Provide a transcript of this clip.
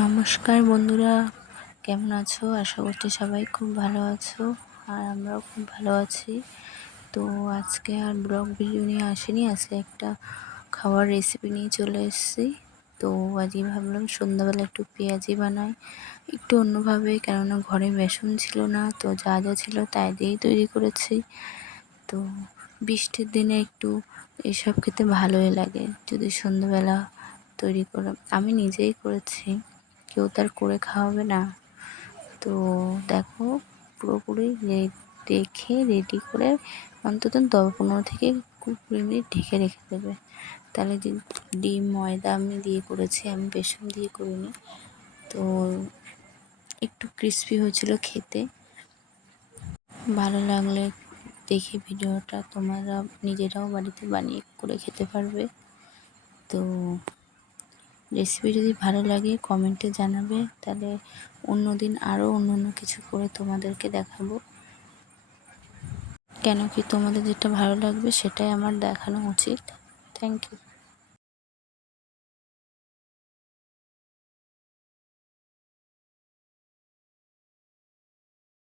নমস্কার বন্ধুরা, কেমন আছো? আশা করছি সবাই খুব ভালো আছো, আর আমরাও খুব ভালো আছি। তো আজকে আর ব্লগ ভিডিও নিয়ে আসিনি, আজকে একটা খাওয়ার রেসিপি নিয়ে চলে এসেছি। তো আজকে ভাবলাম সন্ধ্যাবেলা একটু পেঁয়াজি বানাই, একটু অন্যভাবে, কেননা ঘরে বেসন ছিল না, তো যা যা ছিল তাই দিয়েই তৈরি করেছি। তো বৃষ্টির দিনে একটু এসব খেতে ভালোই লাগে, যদি সন্ধ্যাবেলা তৈরি করে। আমি নিজেই করেছি, কেউ তার করে খাওয়াবে না। তো দেখো, পুরোপুরি রেখে রেডি করে অন্তত 10-15 থেকে 20 মিনিট ঢেকে রেখে দেবে। তাহলে ডিম ময়দা আমি দিয়ে করেছি, আমি বেসন দিয়ে করিনি। তো একটু ক্রিস্পি হয়েছিল খেতে। ভালো লাগলে দেখে ভিডিওটা তোমরা নিজেরাও বাড়িতে বানিয়ে করে খেতে পারবে। তো রেসিপি যদি ভালো লাগে কমেন্টে জানাবে, তাহলে অন্য দিন আরও অন্য কিছু করে তোমাদেরকে দেখাবো। কেন কি তোমাদের যেটা ভালো লাগবে সেটাই আমার দেখানো উচিত। Thank you.